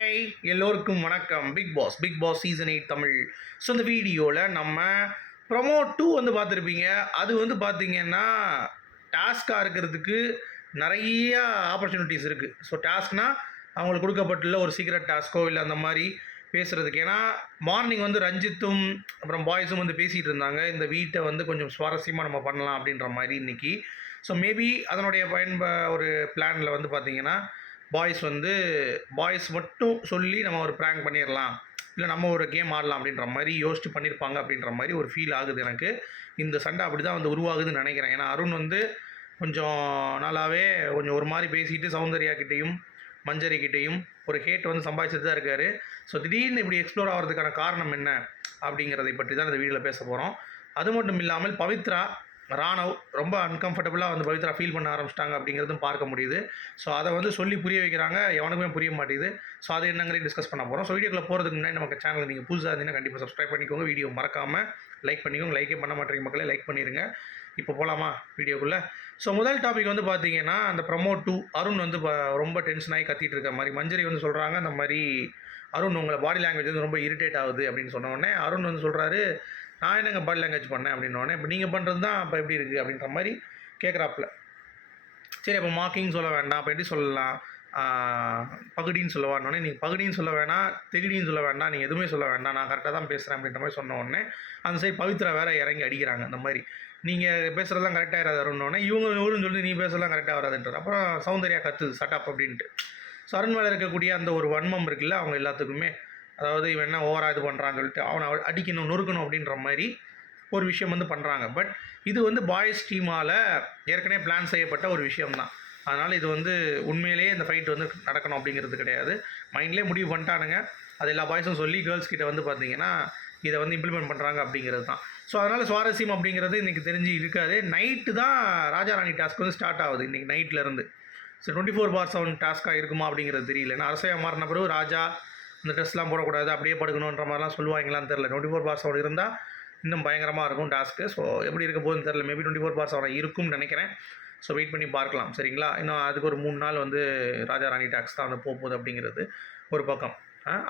Hey எல்லோருக்கும் வணக்கம். Bigg Boss season 8 Tamil. So இந்த வீடியோவில் நம்ம ப்ரொமோ 2 வந்து பார்த்துருப்பீங்க. அது வந்து பார்த்தீங்கன்னா டாஸ்காக இருக்கிறதுக்கு நிறைய ஆப்பர்ச்சுனிட்டிஸ் இருக்குது. ஸோ டாஸ்க்னால் அவங்களுக்கு கொடுக்கப்பட்டுள்ள ஒரு சீக்ரெட் டாஸ்க்கோ இல்லை அந்த மாதிரி பேசுகிறதுக்கு. ஏன்னா மார்னிங் வந்து ரஞ்சித்தும் அப்புறம் பாய்ஸும் வந்து பேசிகிட்டு இருந்தாங்க, இந்த வீட்டை வந்து கொஞ்சம் சுவாரஸ்யமாக நம்ம பண்ணலாம் அப்படின்ற மாதிரி இன்றைக்கி. ஸோ மேபி அதனுடைய ஒரு பிளானில் வந்து பார்த்திங்கன்னா பாய்ஸ் மட்டும் சொல்லி நம்ம ஒரு ப்ராங்க் பண்ணிடலாம், இல்லை நம்ம ஒரு கேம் ஆடலாம் அப்படின்ற மாதிரி யோசிச்சு பண்ணியிருப்பாங்க அப்படின்ற மாதிரி ஒரு ஃபீல் ஆகுது எனக்கு. இந்த சண்டை அப்படி தான் வந்து உருவாகுதுன்னு நினைக்கிறேன். ஏன்னா அருண் வந்து கொஞ்சம் நாளாகவே கொஞ்சம் ஒரு மாதிரி பேசிட்டு சௌந்தர்யா கிட்டேயும் மஞ்சரி கிட்டேயும் ஒரு ஹேட் வந்து சம்பாதிச்சுட்டு தான் இருக்கார். ஸோ திடீர்னு இப்படி எக்ஸ்ப்ளோர் ஆகிறதுக்கான காரணம் என்ன அப்படிங்கிறதை பற்றி தான் இந்த வீடியோவில் பேச போகிறோம். அது மட்டும் இல்லாமல் பவித்ரா, ராணவ் ரொம்ப அன்கம்ஃபர்டபுளாக வந்து பவித்ரா ஃபீல் பண்ண ஆரம்பிச்சிட்டாங்க அப்படிங்கிறதும் பார்க்க முடியுது. ஸோ அதை வந்து சொல்லி புரிய வைக்கிறாங்க, எவனுக்குமே புரிய மாட்டேங்குது. ஸோ அதை என்னங்கிறதையும் டிஸ்கஸ் பண்ண போகிறோம். ஸோ வீடியோக்குள்ள போகிறதுக்கு முன்னாடி நமக்கு சேனல் நீங்கள் புதுசாக இருந்தீங்கன்னா கண்டிப்பாக சப்ஸ்கிரைப் பண்ணிக்கோங்க. வீடியோ மறக்காமல் லைக் பண்ணிக்கோங்க. லைக்கே பண்ண மாட்டேங்க மக்களே, லைக் பண்ணிடுங்க. இப்போ போகலாமா வீடியோக்குள்ளே? ஸோ முதல் டாபிக் வந்து பார்த்தீங்கன்னா அந்த ப்ரொமோ 2 அருண் வந்து ரொம்ப டென்ஷன் ஆகி கத்திட்டு இருக்க மாதிரி மஞ்சரி வந்து சொல்கிறாங்க. அந்த மாதிரி அருண் உங்களை பாடி லாங்குவேஜ் வந்து ரொம்ப இரிட்டேட் ஆகுது அப்படின்னு சொன்ன உடனே அருண் வந்து சொல்கிறாரு, நான் என்னங்க பாடி லாங்குவேஜ் பண்ணேன் அப்படின்னோடனே, இப்போ நீங்கள் பண்ணுறது தான் இப்போ எப்படி இருக்குது அப்படின்ற மாதிரி கேட்குறாப்புல. சரி அப்போ மார்க்கிங் சொல்ல வேண்டாம், அப்போ எப்படி சொல்லலாம், பகுடின்னு சொல்லவானோடனே, நீங்கள் பகுடின்னு சொல்ல வேணாம், தெகுடின்னு சொல்ல வேண்டாம், நீங்கள் எதுவுமே சொல்ல வேண்டாம், நான் கரெக்டாக தான் பேசுகிறேன் அப்படின்ற மாதிரி சொன்ன உடனே அந்த சைடு பவித்ரா வேறு இறங்கி அடிக்கிறாங்க. அந்த மாதிரி நீங்கள் பேசுகிறதெல்லாம் கரெக்டாக இராதுன்னொடனே இவரும் சொல்லி நீ பேசுகிறதெல்லாம் கரெக்டாக வராதுன்றார். அப்புறம் சௌந்தர்யா கத்துது சட்டப் அப்படின்ட்டு. ஸோ அருண் மேலே இருக்கக்கூடிய அந்த ஒரு வன்மம் இருக்குல்ல அவங்க எல்லாத்துக்குமே, அதாவது இவன் என்ன ஓவராக இது பண்ணுறான்னு சொல்லிட்டு அவனை அடிக்கணும் நொறுக்கணும் அப்படின்ற மாதிரி ஒரு விஷயம் வந்து பண்ணுறாங்க. பட் இது வந்து பாய்ஸ் டீமால் ஏற்கனவே பிளான் செய்யப்பட்ட ஒரு விஷயம்தான். அதனால் இது வந்து உண்மையிலேயே இந்த ஃபைட் வந்து நடக்கணும் அப்படிங்கிறது கிடையாது. மைண்ட்லேயே முடிவு பண்ணிட்டானுங்க. அது எல்லா பாய்ஸும் சொல்லி கேர்ள்ஸ் கிட்ட வந்து பார்த்திங்கன்னா இதை வந்து இம்ப்ளிமெண்ட் பண்ணுறாங்க அப்படிங்கிறது தான். ஸோ அதனால் சுவாரஸ்யம் அப்படிங்கிறது இன்றைக்கி தெரிஞ்சு இருக்காது. நைட்டு தான் ராஜாராணி டாஸ்க் வந்து ஸ்டார்ட் ஆகுது இன்றைக்கி நைட்லேருந்து. ஸோ 24/7 டாஸ்க்காக இருக்குமா அப்படிங்கிறது தெரியல. ஏன்னா அரசையாக மாறின பிறகு ராஜா இந்த ட்ரெஸ்லாம் போடக்கூடாது, அப்படியே படுக்கணுன்ற மாதிரிலாம் சொல்லுவாங்களான்னு தெரில. 24/7 இருந்தால் இன்னும் பயங்கரமாக இருக்கும் டாஸ்க்கு. ஸோ எப்படி இருக்க போகுதுன்னு தெரில. மேபி 24/7 இருக்கும்னு நினைக்கிறேன். ஸோ வெயிட் பண்ணி பார்க்கலாம் சரிங்களா. இன்னும் அதுக்கு ஒரு 3 நாள் வந்து ராஜாராணி டாக்ஸ் தான் வந்து போகுது அப்படிங்கிறது ஒரு பக்கம்.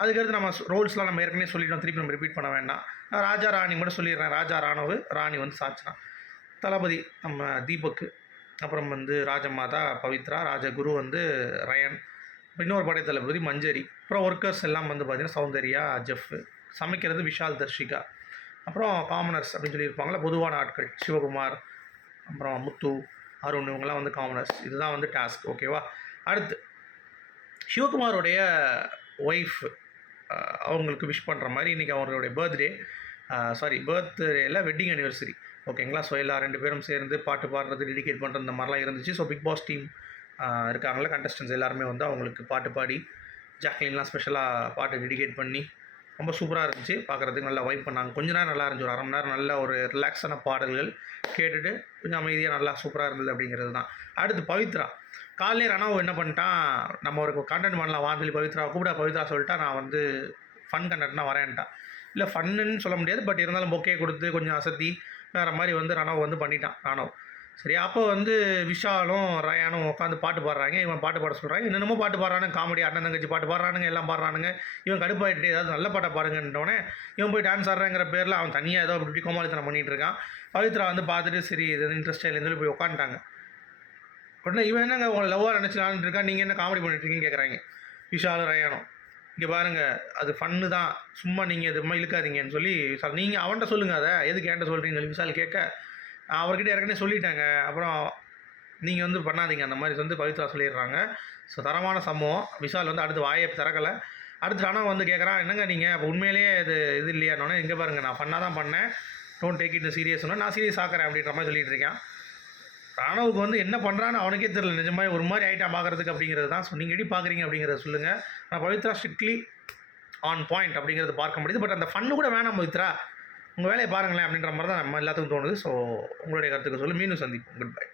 அதுக்கடுத்து நம்ம ரோல்ஸ்லாம் நம்ம ஏற்கனவே சொல்லிட்டோம், திருப்பி நம்ம ரிப்பீட் பண்ண வேண்டாம். ராஜா ராணி மட்டும் சொல்லிடுறேன். ராஜா ராணவ், ராணி வந்து சாட்சினா, தளபதி நம்ம தீபக்கு, அப்புறம் வந்து ராஜமாதா பவித்ரா, ராஜகுரு வந்து ரயன், இன்னொரு படை தளபதி மஞ்சரி, அப்புறம் ஒர்க்கர்ஸ் எல்லாம் வந்து பார்த்திங்கன்னா சௌந்தர்யா, ஜெஃப், சமைக்கிறது விஷால், தர்ஷிகா, அப்புறம் காமனர்ஸ் அப்படின்னு சொல்லியிருப்பாங்களே பொதுவான ஆட்கள் சிவகுமார், அப்புறம் முத்து, அருண், இவங்கெல்லாம் வந்து காமனர்ஸ். இதுதான் வந்து டாஸ்க். ஓகேவா? அடுத்து சிவகுமாரோடைய ஒய்ஃப் அவங்களுக்கு விஷ் பண்ணுற மாதிரி இன்றைக்கி அவங்களுடைய பர்த்டேயில் வெட்டிங் அனிவர்சரி. ஓகேங்களா? ஸோ எல்லா 2 பேரும் சேர்ந்து பாட்டு பாடுறது, டெடிகேட் பண்ணுறது இந்த மாதிரிலாம் இருந்துச்சு. ஸோ பிக் பாஸ் டீம் இருக்காங்களே கண்டஸ்டன்ஸ் எல்லாருமே வந்து அவங்களுக்கு பாட்டு பாடி, ஜாக்லின்லாம் ஸ்பெஷலாக பாட்டு டெடிகேட் பண்ணி ரொம்ப சூப்பராக இருந்துச்சு. பார்க்குறதுக்கு நல்லா வைப் பண்ணாங்க. கொஞ்ச நேரம் நல்லா இருந்துச்சு. ஒரு அரை மணி நேரம் நல்ல ஒரு ரிலாக்ஸான பாடல்கள் கேட்டுட்டு கொஞ்சம் அமைதியாக நல்லா சூப்பராக இருந்தது அப்படிங்கிறது தான். அடுத்து பவித்ரா, காலையிலே ரணவ் என்ன பண்ணிட்டான், நம்ம ஒரு கண்டென்ட் பண்ணலாம் வான்னு சொல்லி பவித்ரா சொல்லிட்டா, நான் வந்து ஃபன் கண்டென்ட்னா வரேன்ட்டான். இல்லை ஃபன்னுன்னு சொல்ல முடியாது, பட் இருந்தாலும் பொக்கே கொடுத்து கொஞ்சம் அசத்தி வேறு மாதிரி வந்து ரணவ் வந்து பண்ணிட்டான். ரணவ் சரி. அப்போ வந்து விஷாலும் ரயானும் உட்காந்து பாட்டு பாடுறாங்க. இவன் பாட்டு பாட சொல்கிறாங்க. என்னென்னமோ பாட்டு பாடுறானுங்க, காமெடி அண்ணன் தங்கச்சி பாட்டு பாடுறானுங்க, எல்லாம் பாடுறானுங்க. இவன் கடுப்பாயிட்டு ஏதாவது நல்ல பாட்டை பாடுங்கன்றோடனே இவன் போய் டான்ஸ் ஆடுறங்கிற பேரில் அவன் தனியாக ஏதோ இப்படி கோமாளித்தனம் பண்ணிகிட்டு இருக்கான். பவித்ரா வந்து பார்த்துட்டு சரி இது இன்ட்ரெஸ்ட் இல்லைன்னு சொல்லி போய் உட்காந்துட்டாங்க. உடனே இவன் என்னங்க உங்களை லவ்வாக நினச்சி விளாண்டுட்டு இருக்கான், நீங்கள் என்ன காமெடி பண்ணிட்டுருக்கீங்கன்னு கேட்குறாங்க விஷாலும் ரயானும். இங்கே பாருங்கள், அது ஃபன்னு தான், சும்மா நீங்கள் இது மாதிரி இழுக்காதீங்கன்னு சொல்லி விஷால், நீங்கள் அவன்கிட்ட சொல்லுங்கள், அதை எதுக்கு என்கிட்ட சொல்கிறீங்கன்னு சொல்லி விஷால் கேட்க, அவர்கிட்ட ஏற்கனவே சொல்லிட்டாங்க, அப்புறம் நீங்கள் வந்து பண்ணாதீங்க அந்த மாதிரி வந்து பவித்ரா சொல்லிடுறாங்க. ஸோ தரமான சம்பவம். விஷால் வந்து அடுத்து வாயை திறக்கலை. அடுத்து ஆனால் வந்து கேட்குறான், என்னங்க நீங்கள் அப்போ உண்மையிலேயே இது இல்லையானோடனே, இங்கே பாருங்கள் நான் பண்ணால் தான் பண்ணேன், டோன்ட் டேக் இட் சீரியஸ்னு, நான் சீரியஸ் ஆக்கிறேன் அப்படின்ற மாதிரி சொல்லிட்டு இருக்கேன். ராணவுக்கு வந்து என்ன பண்ணுறான்னு அவனுக்கே தெரியல, நிஜமாக ஒரு மாதிரி ஐட்டம் பார்க்குறதுக்கு அப்படிங்கிறது தான். ஸோ நீங்கள் எப்படி பார்க்குறீங்க அப்படிங்கிறத சொல்லுங்கள். ஆனால் பவித்ரா ஸ்ட்ரிக்ட்லி ஆன் பாயிண்ட் அப்படிங்கிறது பார்க்க முடியுது. பட் அந்த ஃபன்னு கூட வேணாம் பவித்ரா, உங்கள் வேலையை பாருங்களேன் அப்படின்ற மாதிரி தான் நம்ம எல்லாத்துக்கும் தோணுது. ஸோ உங்களுடைய கருத்துக்கு சொல்லி மீண்டும் சந்திப்போம். Good bye.